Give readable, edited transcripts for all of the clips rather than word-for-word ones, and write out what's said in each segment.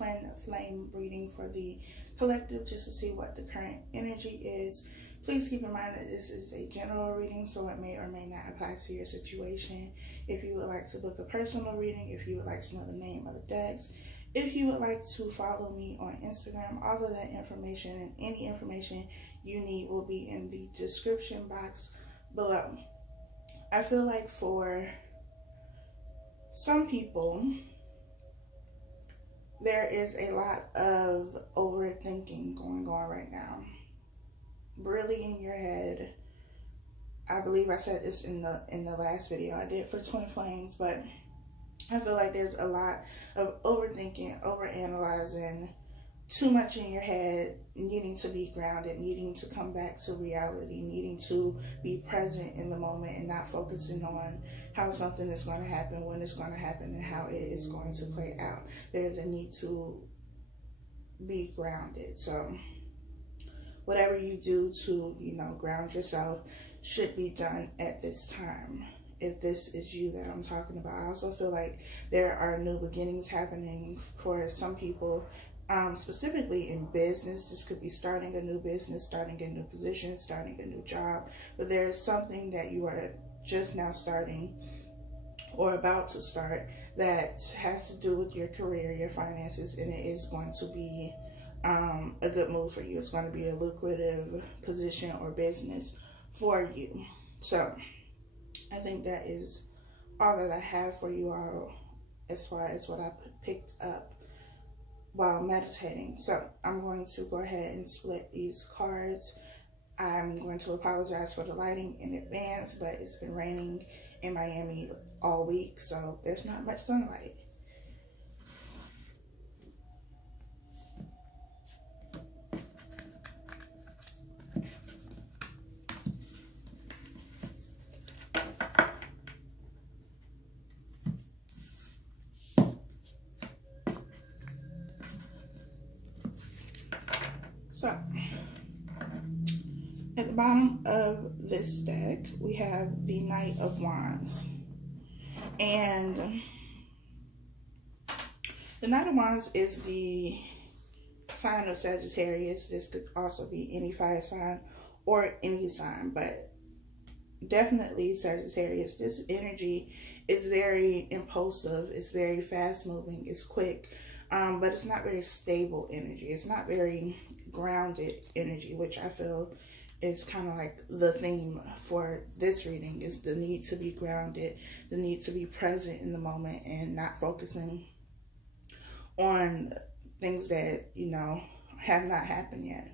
twin flame reading for the collective, just to see what the current energy is. Please keep in mind that this is a general reading, so it may or may not apply to your situation. If you would like to book a personal reading, if you would like to know the name of the decks, if you would like to follow me on Instagram, all of that information and any information you need will be in the description box below. I feel like for some people, there is a lot of overthinking going on right now. Really in your head. I believe I said this in the last video I did for Twin Flames, but I feel like there's a lot of overthinking, overanalyzing, too much in your head, needing to be grounded, needing to come back to reality, needing to be present in the moment and not focusing on how something is going to happen, when it's going to happen, and how it is going to play out. There's a need to be grounded. So whatever you do to, ground yourself should be done at this time, if this is you that I'm talking about. I also feel like there are new beginnings happening for some people, specifically in business. This could be starting a new business, starting a new position, starting a new job, but there is something that you are just now starting or about to start that has to do with your career, your finances, and it is going to be a good move for you. It's going to be a lucrative position or business for you. So I think that is all that I have for you all as far as what I picked up while meditating. So I'm going to go ahead and split these cards. I'm going to apologize for the lighting in advance, but it's been raining in Miami all week, so there's not much sunlight. So, at the bottom of this deck, we have the Knight of Wands. And the Knight of Wands is the sign of Sagittarius. This could also be any fire sign or any sign, but definitely Sagittarius. This energy is very impulsive. It's very fast moving. It's quick. But it's not very stable energy. It's not very grounded energy, which I feel is kind of like the theme for this reading, is the need to be grounded, the need to be present in the moment and not focusing on things that, have not happened yet.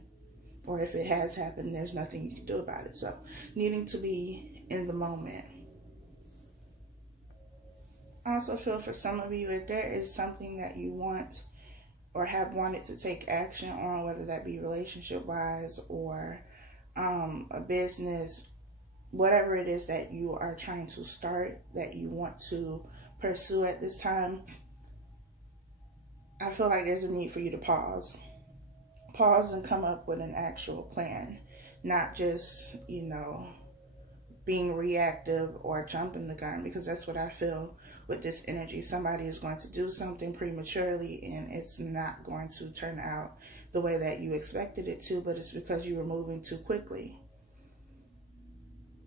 Or if it has happened, there's nothing you can do about it. So needing to be in the moment. I also feel for some of you, if there is something that you want or have wanted to take action on, whether that be relationship-wise or a business, whatever it is that you are trying to start, that you want to pursue at this time, I feel like there's a need for you to pause. Pause and come up with an actual plan, not just, being reactive or jumping the gun, because that's what I feel with this energy. Somebody is going to do something prematurely and it's not going to turn out the way that you expected it to, but it's because you were moving too quickly.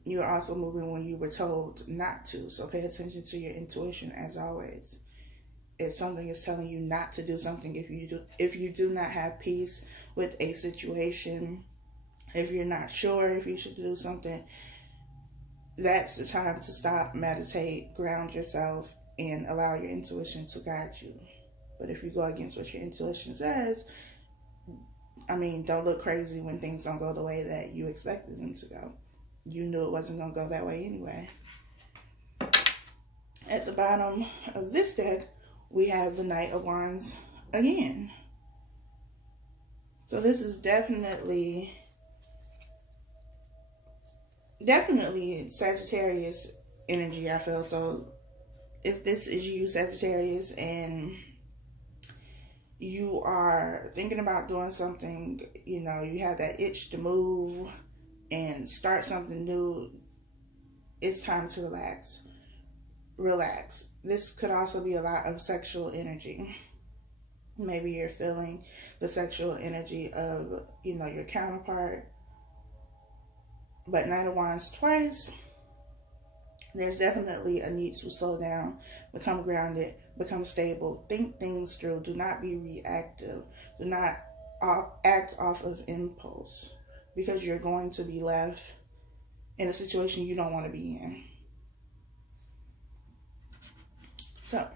You're also moving when you were told not to, so pay attention to your intuition as always. If something is telling you not to do something, if you do not have peace with a situation, if you're not sure if you should do something, that's the time to stop, meditate, ground yourself, and allow your intuition to guide you. But if you go against what your intuition says, don't look crazy when things don't go the way that you expected them to go. You knew it wasn't going to go that way anyway. At the bottom of this deck, we have the Knight of Wands again. So this is definitely Sagittarius energy, I feel. So if this is you, Sagittarius, and you are thinking about doing something, you have that itch to move and start something new, it's time to relax. Relax. This could also be a lot of sexual energy. Maybe you're feeling the sexual energy of, you know, your counterpart. But Knight of Wands twice, there's definitely a need to slow down, become grounded, become stable, think things through. Do not be reactive. Do not act off of impulse, because you're going to be left in a situation you don't want to be in. So,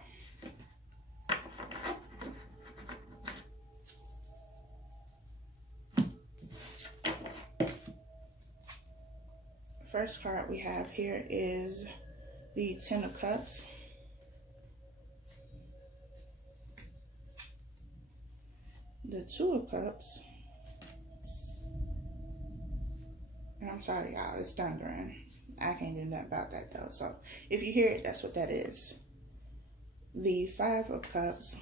first card we have here is the Ten of Cups. The Two of Cups. And I'm sorry, y'all, it's thundering. I can't do nothing about that, though. So, if you hear it, that's what that is. The Five of Cups.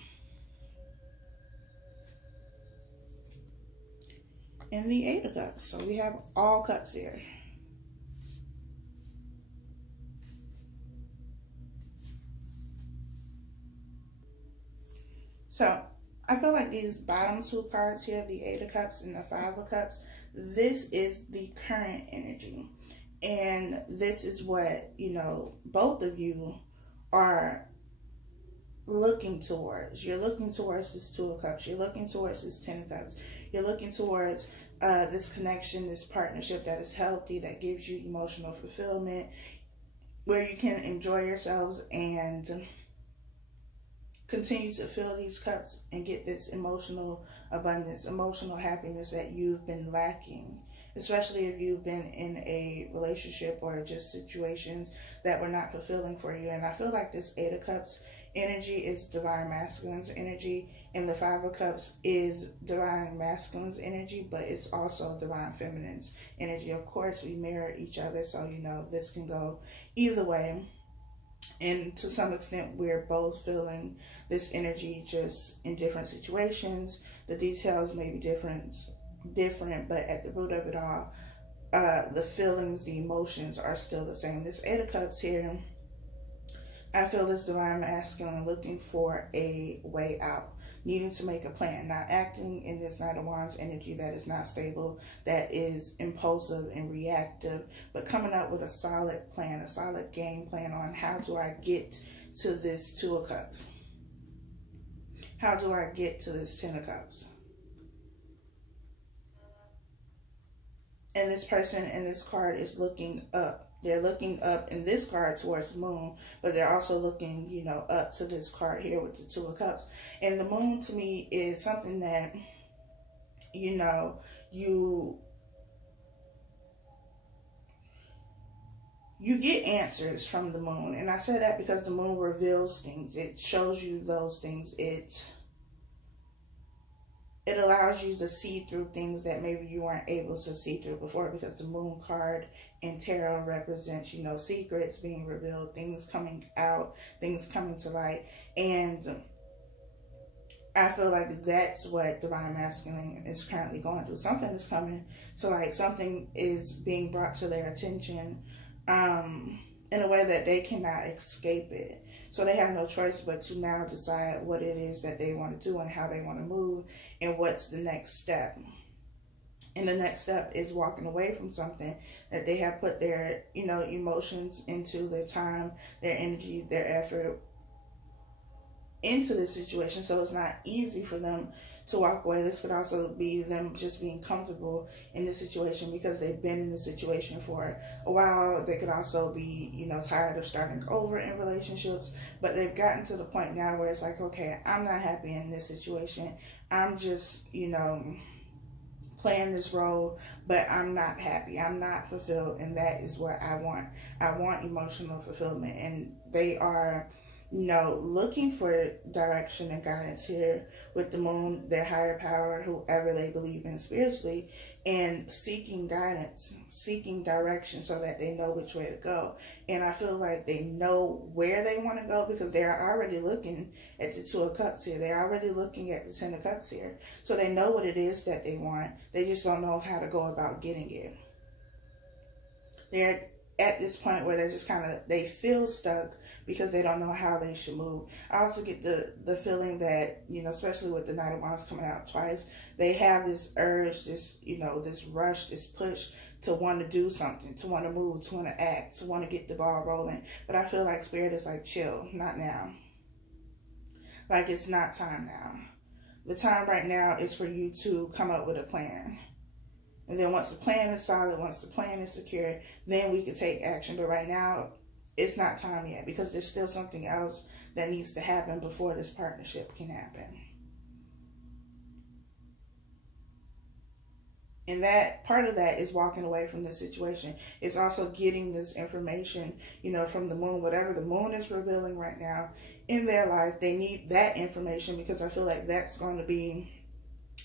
And the Eight of Cups. So, we have all cups here. So, I feel like these bottom two cards here, the Eight of Cups and the Five of Cups, this is the current energy. And this is what, you know, both of you are looking towards. You're looking towards this Two of Cups. You're looking towards this Ten of Cups. You're looking towards this connection, this partnership that is healthy, that gives you emotional fulfillment, where you can enjoy yourselves and continue to fill these cups and get this emotional abundance, emotional happiness that you've been lacking, especially if you've been in a relationship or just situations that were not fulfilling for you. And I feel like this Eight of Cups energy is divine masculine's energy, and the Five of Cups is divine masculine's energy, but it's also divine feminine's energy. Of course, we mirror each other, so you know this can go either way. And to some extent, we're both feeling this energy, just in different situations. The details may be different, but at the root of it all, the feelings, the emotions are still the same. This Eight of Cups here, I feel this divine masculine looking for a way out, needing to make a plan, not acting in this Knight of Wands energy that is not stable, that is impulsive and reactive, but coming up with a solid plan, a solid game plan on how do I get to this Two of Cups? How do I get to this Ten of Cups? And this person in this card is looking up. They're looking up in this card towards the moon, but they're also looking, you know, up to this card here with the Two of Cups. And the moon to me is something that, you know, you get answers from the moon. And I say that because the moon reveals things. It shows you those things. It allows you to see through things that maybe you weren't able to see through before, because the moon card in tarot represents, you know, secrets being revealed, things coming out, things coming to light. And I feel like that's what divine masculine is currently going through. Something is coming to light. Something is being brought to their attention in a way that they cannot escape it. So they have no choice but to now decide what it is that they want to do and how they want to move and what's the next step. And the next step is walking away from something that they have put their, you know, emotions into, their time, their energy, their effort into this situation. So it's not easy for them to walk away. This could also be them just being comfortable in the situation because they've been in the situation for a while. They could also be, you know, tired of starting over in relationships, but they've gotten to the point now where it's like, okay, I'm not happy in this situation. I'm just, you know, playing this role, but I'm not happy. I'm not fulfilled, and that is what I want. I want emotional fulfillment, and they are, you know, looking for direction and guidance here with the moon, their higher power, whoever they believe in spiritually, and seeking guidance, seeking direction so that they know which way to go. And I feel like they know where they want to go because they're already looking at the Two of Cups here. They're already looking at the Ten of Cups here. So they know what it is that they want. They just don't know how to go about getting it. They're at this point where they're just they feel stuck because they don't know how they should move. I also get the feeling that, especially with the Knight of Wands coming out twice, they have this urge, this rush, this push to want to do something, to want to move, to want to act, to want to get the ball rolling. But I feel like Spirit is like, chill, not now. Like, it's not time now. The time right now is for you to come up with a plan. And then once the plan is solid, once the plan is secure, then we can take action. But right now, it's not time yet, because there's still something else that needs to happen before this partnership can happen. And that part of that is walking away from the situation. It's also getting this information, from the moon, whatever the moon is revealing right now in their life. They need that information, because I feel like that's going to be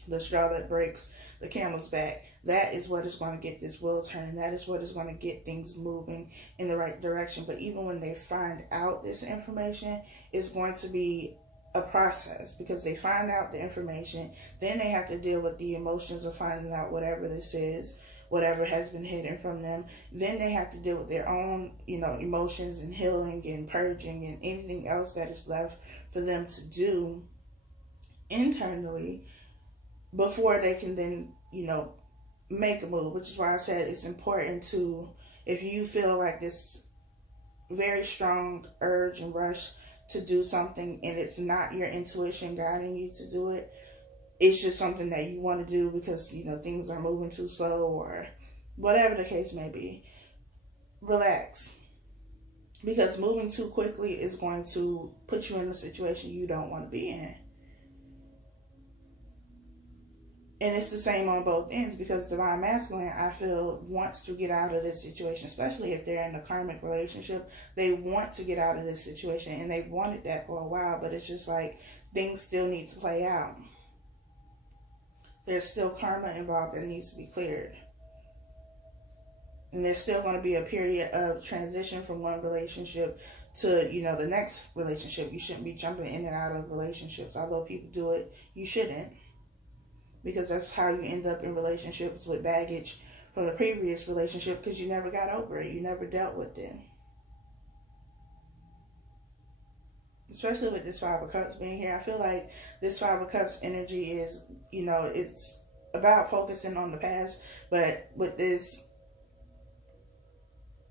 the straw that breaks the camel's back. That is what is going to get this wheel turning. That is what is going to get things moving in the right direction. But even when they find out this information, it's going to be a process, because they find out the information, then they have to deal with the emotions of finding out whatever this is, whatever has been hidden from them. Then they have to deal with their own, emotions and healing and purging and anything else that is left for them to do internally before they can then, make a move. Which is why I said it's important to, if you feel like this very strong urge and rush to do something and it's not your intuition guiding you to do it, it's just something that you want to do because, things are moving too slow or whatever the case may be, relax. Because moving too quickly is going to put you in a situation you don't want to be in. And it's the same on both ends, because Divine Masculine, I feel, wants to get out of this situation, especially if they're in a karmic relationship. They want to get out of this situation, and they've wanted that for a while, but it's just like things still need to play out. There's still karma involved that needs to be cleared. And there's still going to be a period of transition from one relationship to, the next relationship. You shouldn't be jumping in and out of relationships. Although people do it, you shouldn't. Because that's how you end up in relationships with baggage from the previous relationship, because you never got over it. You never dealt with it. Especially with this Five of Cups being here. I feel like this Five of Cups energy is, it's about focusing on the past. But with this,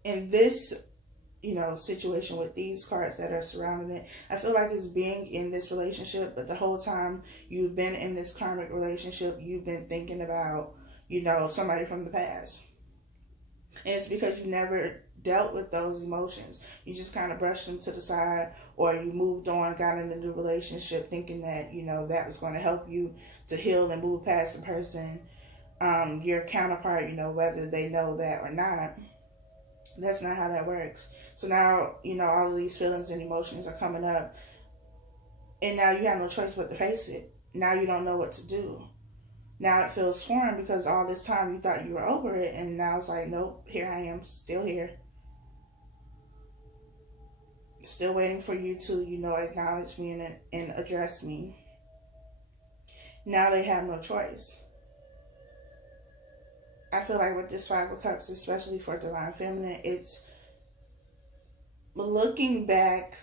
in this, situation with these cards that are surrounding it, I feel like it's being in this relationship, but the whole time you've been in this karmic relationship, you've been thinking about, somebody from the past. And it's because you never dealt with those emotions. You just kind of brushed them to the side, or you moved on, got in a new relationship thinking that, that was going to help you to heal and move past the person, your counterpart, whether they know that or not. That's not how that works. So now, all of these feelings and emotions are coming up. And now you have no choice but to face it. Now you don't know what to do. Now it feels foreign because all this time you thought you were over it. And now it's like, nope, here I am, still here. Still waiting for you to, acknowledge me and address me. Now they have no choice. I feel like with this Five of Cups, especially for Divine Feminine, it's looking back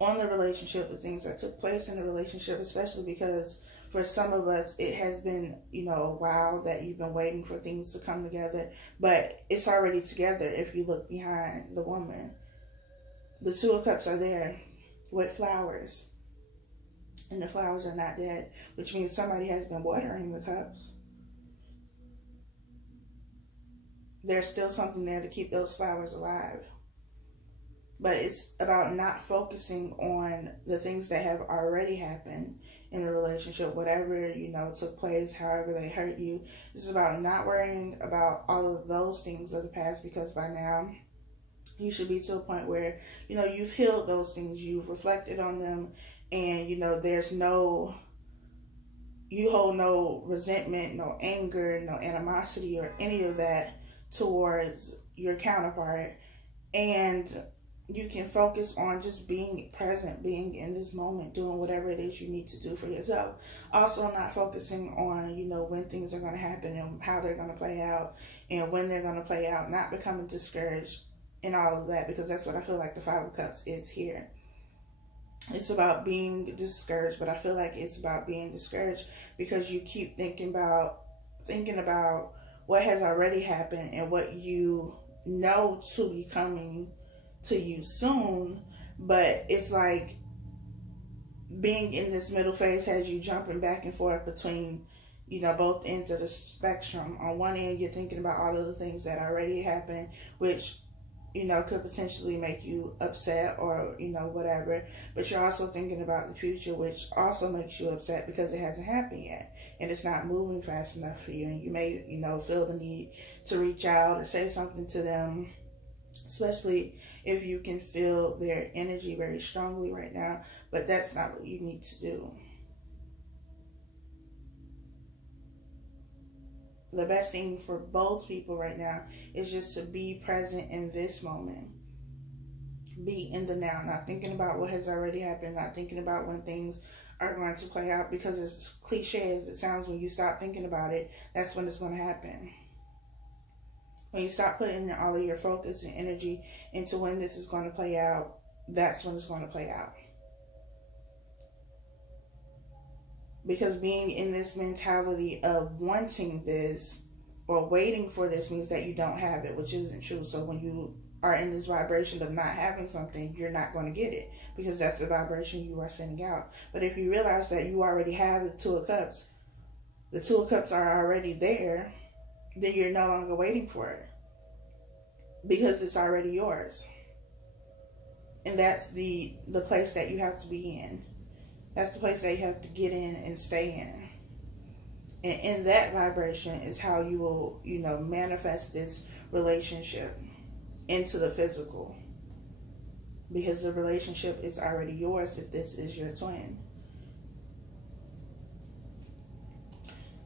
on the relationship, the things that took place in the relationship, especially because for some of us, it has been, a while that you've been waiting for things to come together, but it's already together if you look behind the woman. The Two of Cups are there with flowers, and the flowers are not dead, which means somebody has been watering the cups. There's still something there to keep those flowers alive. But it's about not focusing on the things that have already happened in the relationship, whatever, took place, however they hurt you. It's about not worrying about all of those things of the past, because by now you should be to a point where, you've healed those things, you've reflected on them, and, there's no, you hold no resentment, no anger, no animosity or any of that towards your counterpart. And you can focus on just being present, being in this moment, doing whatever it is you need to do for yourself. Also not focusing on, when things are going to happen and how they're going to play out and when they're going to play out, not becoming discouraged and all of that, because that's what I feel like the Five of Cups is here. It's about being discouraged, but I feel like it's about being discouraged because you keep thinking about what has already happened and what you know to be coming to you soon. But it's like being in this middle phase has you jumping back and forth between, both ends of the spectrum. On one end, you're thinking about all of the things that already happened, which could potentially make you upset or, whatever. But you're also thinking about the future, which also makes you upset because it hasn't happened yet. And it's not moving fast enough for you. And you may, feel the need to reach out or say something to them, especially if you can feel their energy very strongly right now. But that's not what you need to do. The best thing for both people right now is just to be present in this moment. Be in the now, not thinking about what has already happened, not thinking about when things are going to play out, because as cliche as it sounds, when you stop thinking about it, that's when it's going to happen. When you stop putting all of your focus and energy into when this is going to play out, that's when it's going to play out. Because being in this mentality of wanting this or waiting for this means that you don't have it, which isn't true. So when you are in this vibration of not having something, you're not going to get it, because that's the vibration you are sending out. But if you realize that you already have the Two of Cups are already there, then you're no longer waiting for it, because it's already yours. And that's the place that you have to be in. That's the place that you have to get in and stay in. And in that vibration is how you will, manifest this relationship into the physical. Because the relationship is already yours if this is your twin.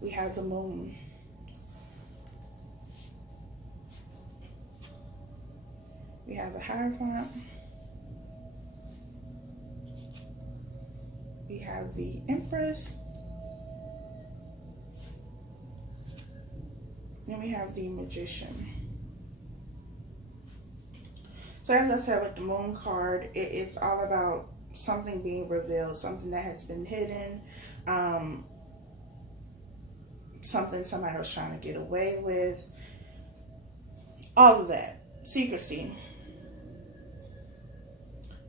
We have the Moon. We have the Hierophant. We have the Empress. And we have the Magician. So as I said with the Moon card, it's all about something being revealed, something that has been hidden, something somebody was trying to get away with, all of that, secrecy.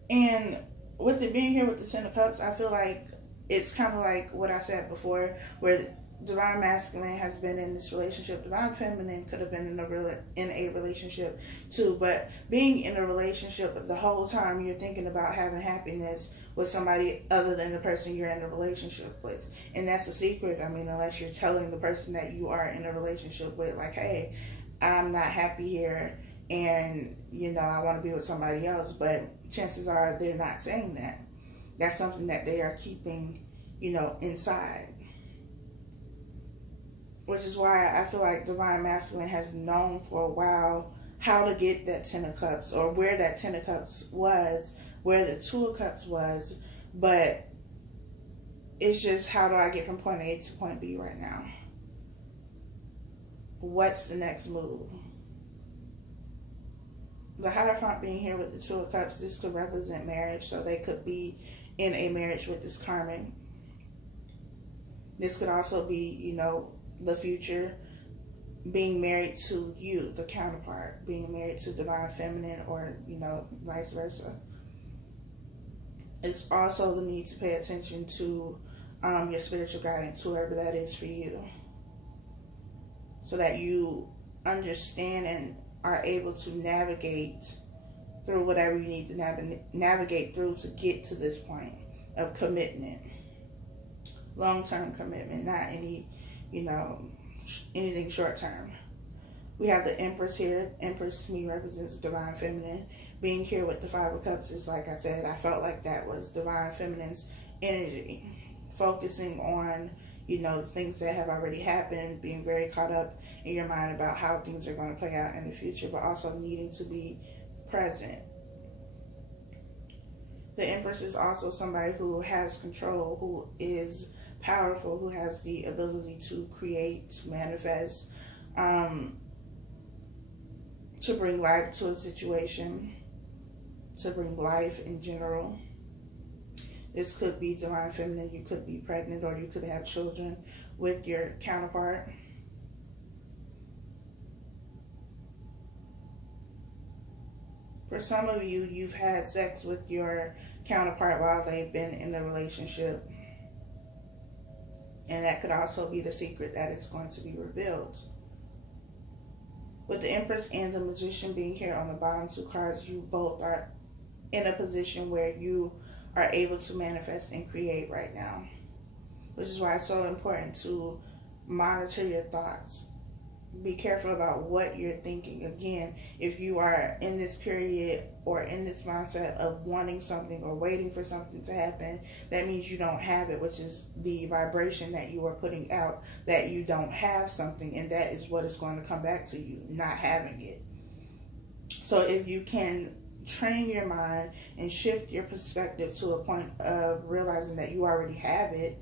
And with it being here with the Ten of Cups, I feel like it's kind of like what I said before, where Divine Masculine has been in this relationship. Divine Feminine could have been in a relationship too. But being in a relationship, the whole time you're thinking about having happiness with somebody other than the person you're in a relationship with. And that's a secret. I mean, unless you're telling the person that you are in a relationship with, like, hey, I'm not happy here, and I want to be with somebody else. But chances are they're not saying that. That's something that they are keeping, inside. Which is why I feel like Divine Masculine has known for a while how to get that Ten of Cups, or where that Ten of Cups was, where the Two of Cups was. But it's just, how do I get from point A to point B right now? What's the next move? The Hierophant being here with the Two of Cups, this could represent marriage. So they could be in a marriage with this karmic. This could also be, the future, being married to you, the counterpart, being married to Divine Feminine, or, vice versa. It's also the need to pay attention to your spiritual guidance, whoever that is for you, so that you understand and are able to navigate through whatever you need to navigate through to get to this point of commitment. Long-term commitment, not any, anything short-term. We have the Empress here. Empress to me represents Divine Feminine. Being here with the Five of Cups is, like I said, I felt like that was Divine Feminine's energy. Focusing on, the things that have already happened, being very caught up in your mind about how things are going to play out in the future, but also needing to be present. The Empress is also somebody who has control, who is powerful, who has the ability to create, to manifest, to bring life to a situation, to bring life in general. This could be divine feminine. You could be pregnant, or you could have children with your counterpart. For some of you, you've had sex with your counterpart while they've been in a relationship. And that could also be the secret that is going to be revealed. With the Empress and the Magician being here on the bottom two cards, you both are in a position where you are able to manifest and create right now. Which is why it's so important to monitor your thoughts. Be careful about what you're thinking. Again, if you are in this period or in this mindset of wanting something or waiting for something to happen, that means you don't have it, which is the vibration that you are putting out, that you don't have something, and that is what is going to come back to you, not having it. So if you can train your mind and shift your perspective to a point of realizing that you already have it,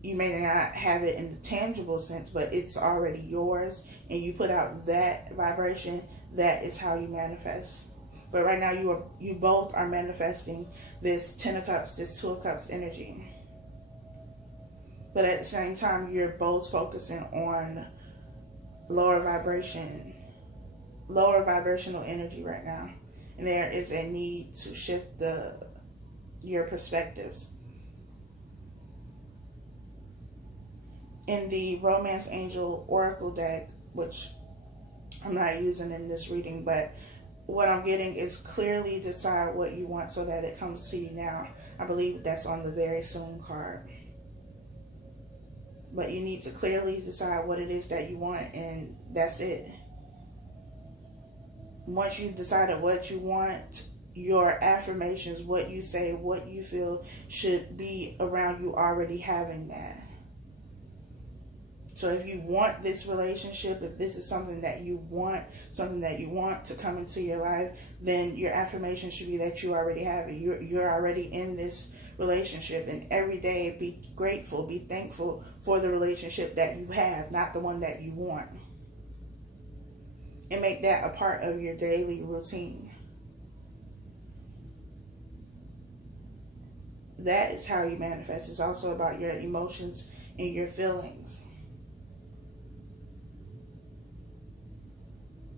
you may not have it in the tangible sense, but it's already yours, and you put out that vibration, that is how you manifest. But right now you both are manifesting this 10 of Cups, this 2 of Cups energy. But at the same time, you're both focusing on lower vibrational energy right now. And there is a need to shift your perspectives. In the Romance Angel Oracle deck, which I'm not using in this reading, but what I'm getting is clearly decide what you want so that it comes to you now. I believe that's on the very soon card. But you need to clearly decide what it is that you want, and that's it. Once you've decided what you want, your affirmations, what you say, what you feel should be around you already having that. So if you want this relationship, if this is something that you want to come into your life, then your affirmation should be that you already have it. You're already in this relationship, and every day be grateful, be thankful for the relationship that you have, not the one that you want. And make that a part of your daily routine. That is how you manifest. It's also about your emotions and your feelings.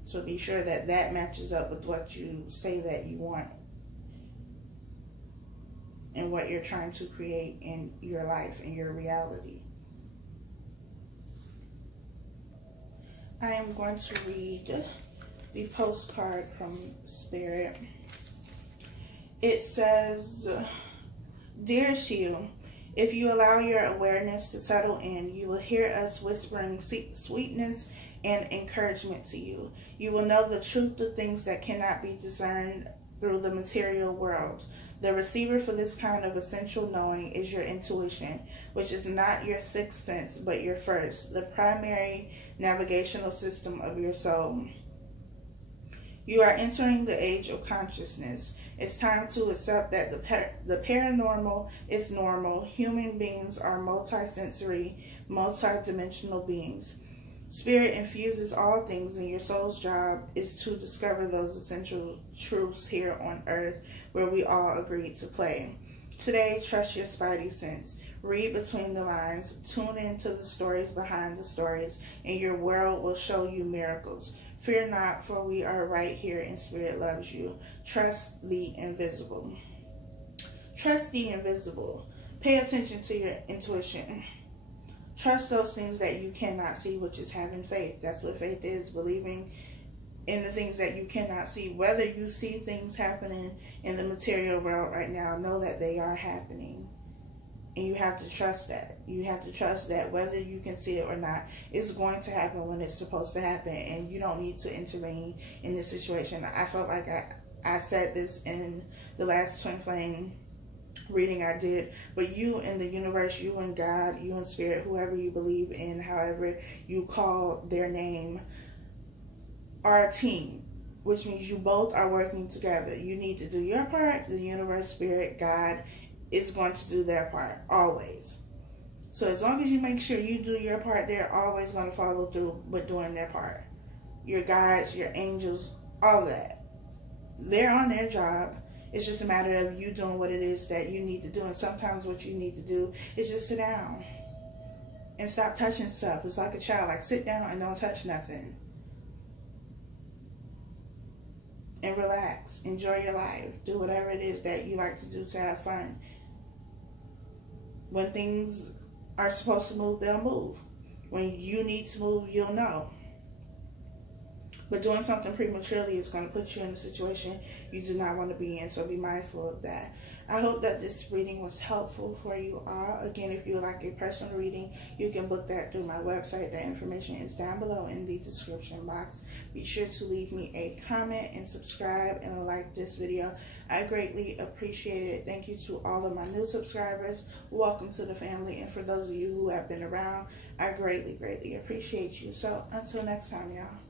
So be sure that that matches up with what you say that you want and what you're trying to create in your life and your reality. I am going to read the postcard from Spirit. It says, "Dearest you, if you allow your awareness to settle in, you will hear us whispering sweetness and encouragement to you. You will know the truth of things that cannot be discerned through the material world. The receiver for this kind of essential knowing is your intuition, which is not your sixth sense, but your first, the primary navigational system of your soul. You are entering the age of consciousness. It's time to accept that the paranormal is normal. Human beings are multisensory, multidimensional beings. Spirit infuses all things, and your soul's job is to discover those essential truths here on earth where we all agreed to play. Today, trust your spidey sense. Read between the lines. Tune into the stories behind the stories, and your world will show you miracles. Fear not, for we are right here, and Spirit loves you. Trust the invisible." Trust the invisible. Pay attention to your intuition. Trust those things that you cannot see, which is having faith. That's what faith is, believing in the things that you cannot see. Whether you see things happening in the material world right now, know that they are happening. And you have to trust that. You have to trust that whether you can see it or not, it's going to happen when it's supposed to happen. And you don't need to intervene in this situation. I felt like I said this in the last Twin Flame reading I did, but you and the universe, you and God, you and Spirit, whoever you believe in, however you call their name, are a team. which means you both are working together. You need to do your part. The universe, spirit, God is going to do their part, always. So as long as you make sure you do your part, they're always going to follow through with doing their part. Your guides, your angels, all that. They're on their job. It's just a matter of you doing what it is that you need to do. And sometimes what you need to do is just sit down and stop touching stuff. It's like a child, like sit down and don't touch nothing. And relax. Enjoy your life. Do whatever it is that you like to do to have fun. When things are supposed to move, they'll move. When you need to move, you'll know. But doing something prematurely is going to put you in a situation you do not want to be in, so be mindful of that. I hope that this reading was helpful for you all. Again, if you would like a personal reading, you can book that through my website. That information is down below in the description box. Be sure to leave me a comment and subscribe and like this video. I greatly appreciate it. Thank you to all of my new subscribers. Welcome to the family. And for those of you who have been around, I greatly, greatly appreciate you. So until next time, y'all.